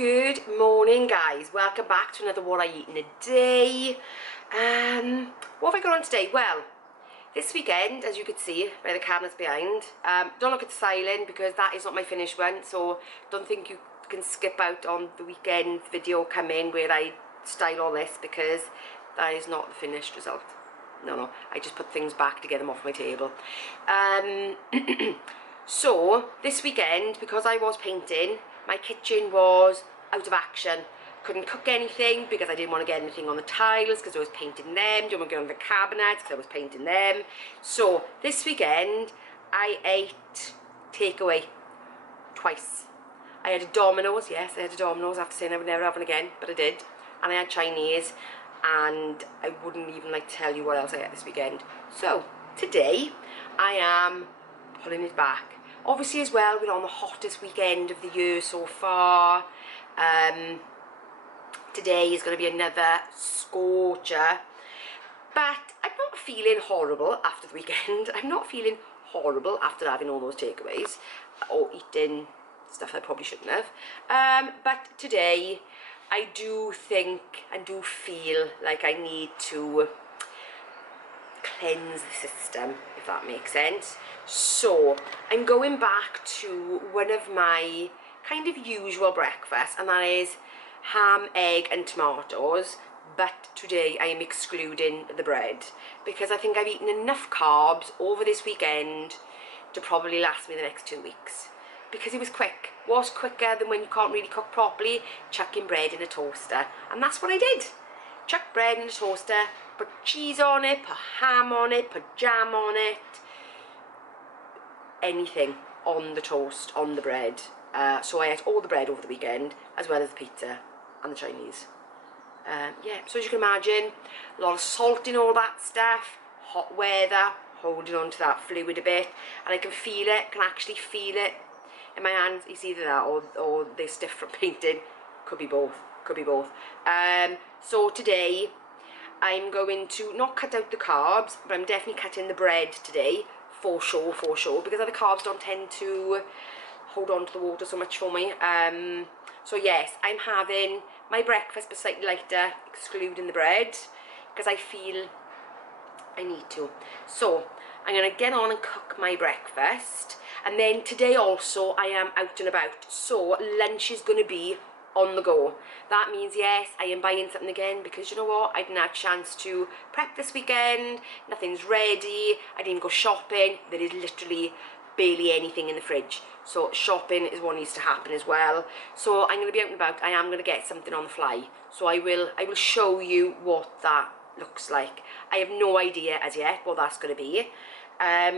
Good morning, guys. Welcome back to another What I Eat in a Day. What have I got on today? Well, this weekend, as you could see by the cabinets behind, don't look at the styling because that is not my finished one, so don't think you can skip out on the weekend video coming where I style all this, because that is not the finished result. No, I just put things back to get them off my table. So this weekend, because I was painting, my kitchen was out of action. Couldn't cook anything because I didn't want to get anything on the tiles because I was painting them. Didn't want to get on the cabinets because I was painting them. So this weekend I ate takeaway twice. I had a Domino's, yes, I had a Domino's. I have to say I would never have one again, but I did. And I had Chinese, and I wouldn't even like to tell you what else I had this weekend. So today I am pulling it back. Obviously as well, we're on the hottest weekend of the year so far. Today is going to be another scorcher, but I'm not feeling horrible after the weekend. I'm not feeling horrible after having all those takeaways or eating stuff I probably shouldn't have. But today I do think and do feel like I need to cleanse the system, if that makes sense. So I'm going back to one of my kind of usual breakfasts, and that is ham, egg and tomatoes, but today I am excluding the bread because I think I've eaten enough carbs over this weekend to probably last me the next 2 weeks, because it was quick. Was quicker than when you can't really cook properly, chucking bread in a toaster, and that's what I did. Chuck bread in a toaster, put cheese on it, put ham on it, put jam on it, anything on the toast, on the bread. So I ate all the bread over the weekend, as well as the pizza and the Chinese. Yeah, so as you can imagine, a lot of salt in all that stuff, hot weather, holding on to that fluid a bit, and I can feel it, can actually feel it in my hands. It's either that or they're stiff from painting. Could be both, could be both. So today I'm going to not cut out the carbs, but I'm definitely cutting the bread today, for sure, because other carbs don't tend to hold on to the water so much for me. So yes, I'm having my breakfast but slightly lighter, excluding the bread, because I feel I need to. So I'm going to get on and cook my breakfast, and then today also I am out and about, so lunch is going to be on the go. That means yes, I am buying something again, because you know what, I didn't have a chance to prep this weekend, nothing's ready, I didn't go shopping, there is literally barely anything in the fridge, so shopping is what needs to happen as well. So I'm going to be out and about. I am going to get something on the fly, so I will show you what that looks like. I have no idea as yet what that's going to be,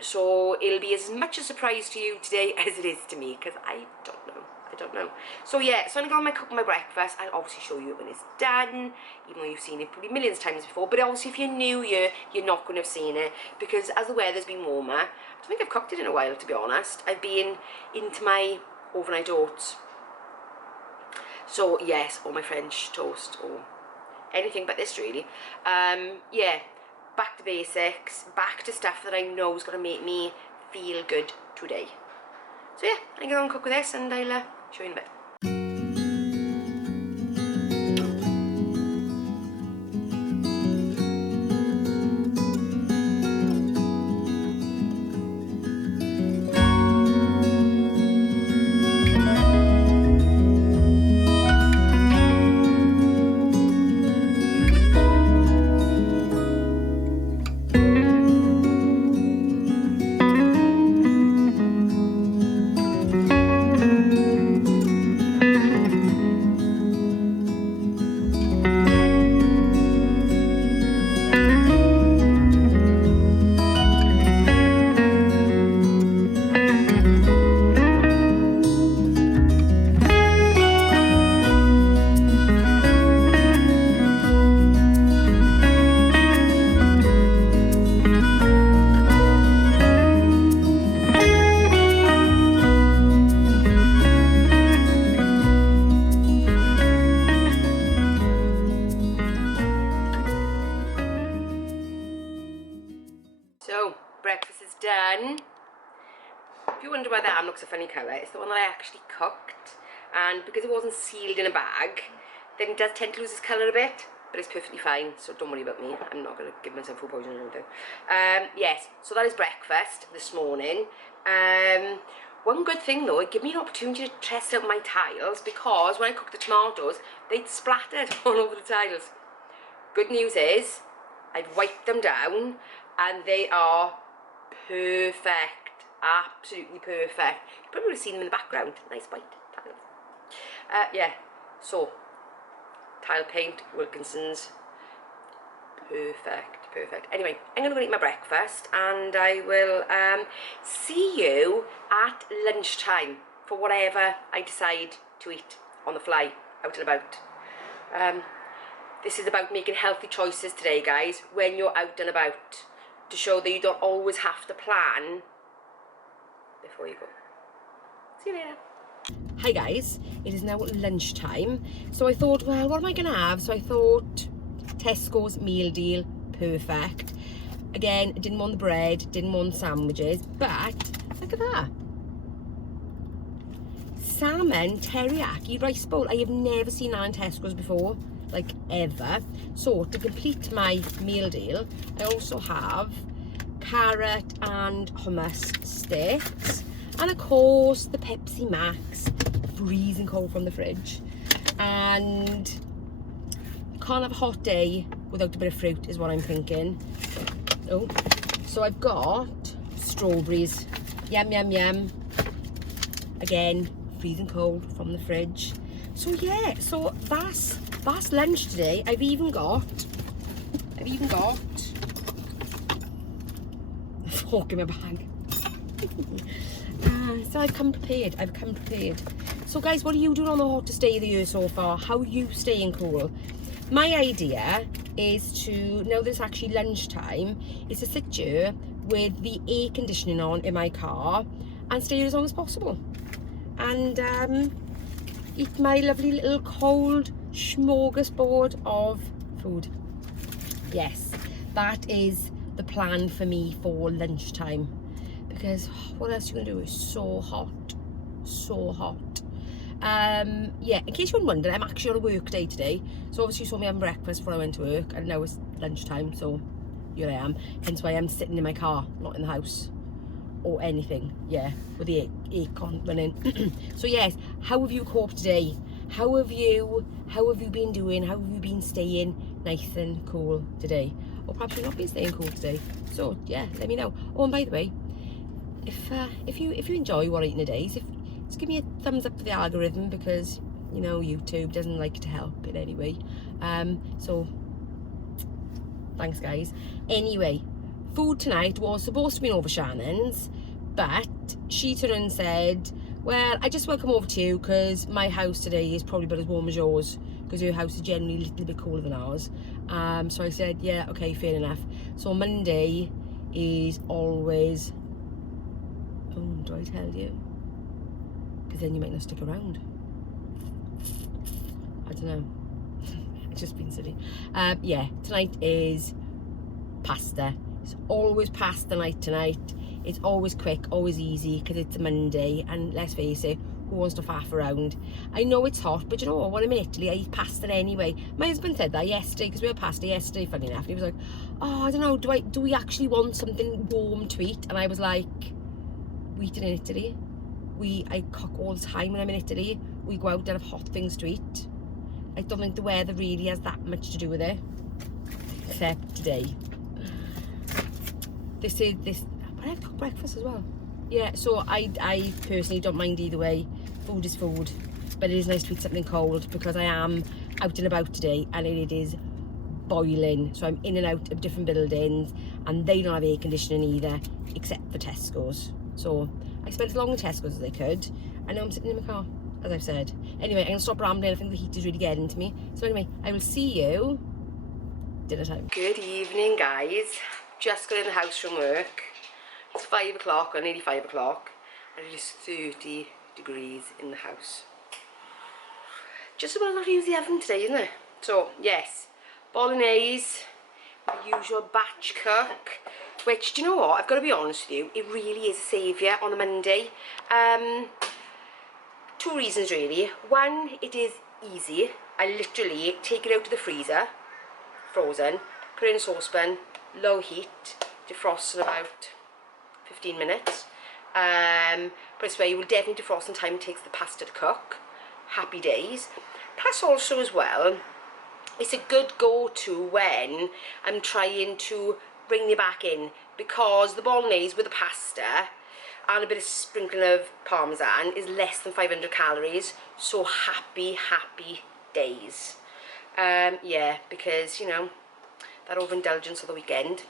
so it'll be as much a surprise to you today as it is to me, because I don't know. So yeah, so I'm going to cook my breakfast. I'll obviously show you it when it's done, even though you've seen it probably millions of times before. But obviously if you're new here, you're not going to have seen it, because as the weather's been warmer, I don't think I've cooked it in a while, to be honest. I've been into my overnight oats. So yes, or my French toast, or anything but this really. Yeah, back to basics, back to stuff that I know is going to make me feel good today. So yeah, I'm going to cook with this, and I'll show you in a bit. So, breakfast is done. If you wonder why that ham looks a funny colour, it's the one that I actually cooked. and because it wasn't sealed in a bag, then it does tend to lose its colour a bit, but it's perfectly fine, so don't worry about me. I'm not going to give myself food poisoning or anything. Yes, so that is breakfast this morning. One good thing though, it gave me an opportunity to test out my tiles, because when I cooked the tomatoes, they'd splattered all over the tiles. Good news is, I've wiped them down, and they are perfect, absolutely perfect. You probably would have seen them in the background. Nice white tiles. Yeah, so tile paint, Wilkinson's, perfect, perfect. Anyway, I'm going to go eat my breakfast, and I will see you at lunchtime for whatever I decide to eat on the fly, out and about. This is about making healthy choices today, guys, when you're out and about, to show that you don't always have to plan before you go. See you later. Hi guys, it is now lunchtime, so I thought, well, what am I going to have? So I thought Tesco's meal deal, perfect. Again, I didn't want the bread, didn't want sandwiches, but look at that. Salmon teriyaki rice bowl. I have never seen that in Tesco's before, like ever. So to complete my meal deal, I also have carrot and hummus sticks, and of course the Pepsi Max, freezing cold from the fridge. And can't have a hot day without a bit of fruit is what I'm thinking. Oh, so I've got strawberries, yum yum yum, again freezing cold from the fridge. So yeah, so that's lunch today. I've even got a fork in my bag. So I've come prepared. So guys, what are you doing on the hottest day of the year so far? How are you staying cool? My idea is to, now that it's actually lunchtime, is to sit here with the air conditioning on in my car and stay here as long as possible, and eat my lovely little cold smorgasbord of food. Yes, that is the plan for me for lunchtime, because what else are you gonna do? It's so hot. Yeah, in case you're wondering, I'm actually on a work day today, so obviously you saw me having breakfast before I went to work, and now it's lunchtime, so here I am, hence why I'm sitting in my car, not in the house or anything. Yeah, with the aircon running. So yes, how have you coped today? How have you been doing? How have you been staying nice and cool today? Or perhaps you've not been staying cool today. So yeah, let me know. Oh, and by the way, if you enjoy what I eat in a day, just give me a thumbs up for the algorithm, because you know YouTube doesn't like to help in any way. So thanks guys. Anyway, food tonight was supposed to be over Shannon's, but she turned and said, well, I just want to come over to you because my house today is probably about as warm as yours, because your house is generally a little bit cooler than ours. So I said, yeah, okay, fair enough. So Monday is always, oh, do I tell you? Because then you might not stick around. I don't know. It's just been silly. Yeah, tonight is pasta. It's always pasta night tonight. It's always quick, always easy, because it's a Monday, and let's face it, who wants to faff around? I know it's hot, but you know what, when I'm in Italy, I eat pasta anyway. My husband said that yesterday, because we had pasta yesterday, funny enough, and he was like, oh, I don't know, do we actually want something warm to eat? And I was like, we eat it in Italy. I cook all the time when I'm in Italy. We go out and have hot things to eat. I don't think the weather really has that much to do with it, except today. But I've cooked breakfast as well. Yeah, so I personally don't mind either way. Food is food, but it is nice to eat something cold, because I am out and about today and it is boiling. So I'm in and out of different buildings, and they don't have air conditioning either, except for Tesco's. So I spent as long in Tesco's as I could, and now I'm sitting in my car, as I've said. Anyway, I'm gonna stop rambling. I think the heat is really getting to me. So anyway, I will see you dinner time. Good evening, guys. Just got in the house from work. It's 5 o'clock, or nearly 5 o'clock, and it is 30 degrees in the house. Just about not to use the oven today, isn't it? So yes, bolognese, the usual batch cook, which, do you know what, I've got to be honest with you, it really is a saviour on a Monday. 2 two reasons really. One, it is easy. I literally take it out of the freezer, frozen, put it in a saucepan, low heat, defrost in about 15 minutes. But I swear you will definitely defrost in time it takes the pasta to cook. Happy days. Plus also as well, it's a good go-to when I'm trying to bring you back in, because the bolognese with the pasta and a bit of sprinkling of parmesan is less than 500 calories, so happy days. Yeah, because, you know, that overindulgence of the weekend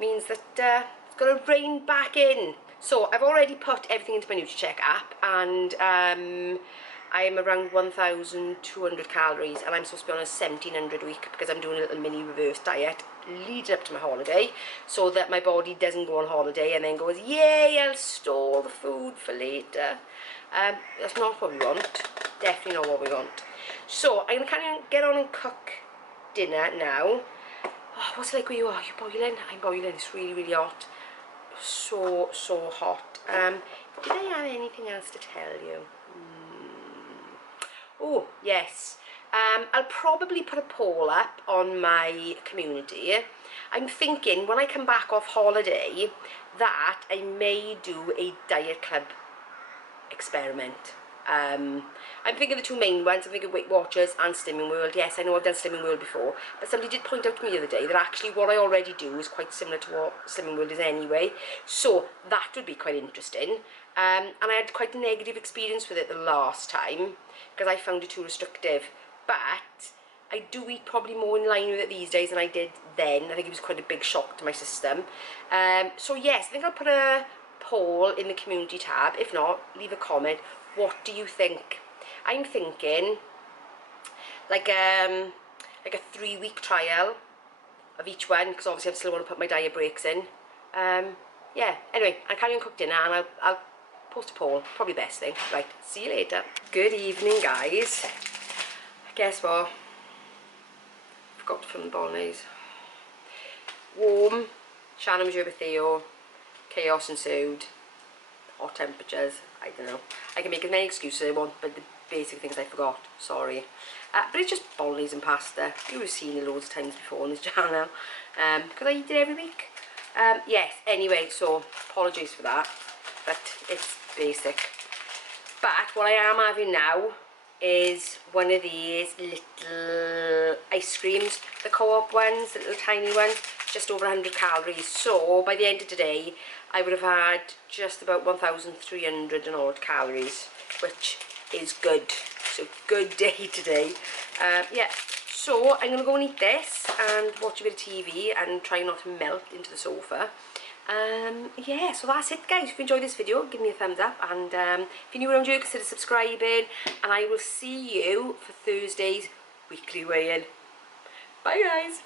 means that it's going to rein back in. So I've already put everything into my NutriCheck app, and I am around 1,200 calories, and I'm supposed to be on a 1,700 a week because I'm doing a little mini reverse diet leading up to my holiday, so that my body doesn't go on holiday and then goes, yay, I'll store the food for later. That's not what we want. Definitely not what we want. So I'm going to kind of get on and cook dinner now. Oh, what's it like where you are? You're boiling? I'm boiling. It's really hot. So hot. Did I have anything else to tell you? Oh, yes. I'll probably put a poll up on my community. I'm thinking when I come back off holiday that I may do a diet club experiment. I'm thinking the two main ones. I'm thinking Weight Watchers and Slimming World. Yes, I know I've done Slimming World before, but somebody did point out to me the other day that actually what I already do is quite similar to what Slimming World is anyway, so that would be quite interesting. And I had quite a negative experience with it the last time because I found it too restrictive, but I do eat probably more in line with it these days than I did then. I think it was quite a big shock to my system. So yes, I think I'll put a poll in the community tab. If not, leave a comment. What do you think? I'm thinking like a 3-week trial of each one, because obviously I still want to put my diet breaks in. Yeah, anyway, I'll carry on cook dinner and I'll post a poll, probably best thing. Right, see you later. Good evening, guys. Guess what? Forgot to film the bolognese. Warm, Shannon was over Theo, chaos ensued, hot temperatures, I don't know. I can make as many excuses as I want, but the basic things I forgot, sorry. But it's just bolognese and pasta. You would have seen it loads of times before on this channel, because I eat it every week. Yes, anyway, so apologies for that, but it's basic. But what I am having now is one of these little ice creams, the Co-op ones, the little tiny ones, just over 100 calories. So by the end of today, I would have had just about 1,300 and odd calories, which is good. So good day today. Yeah, so I'm going to go and eat this and watch a bit of TV and try not to melt into the sofa. Yeah, so that's it, guys. If you enjoyed this video, give me a thumbs up, and if you're new around here, consider subscribing, and I will see you for Thursday's weekly weigh-in. Bye, guys.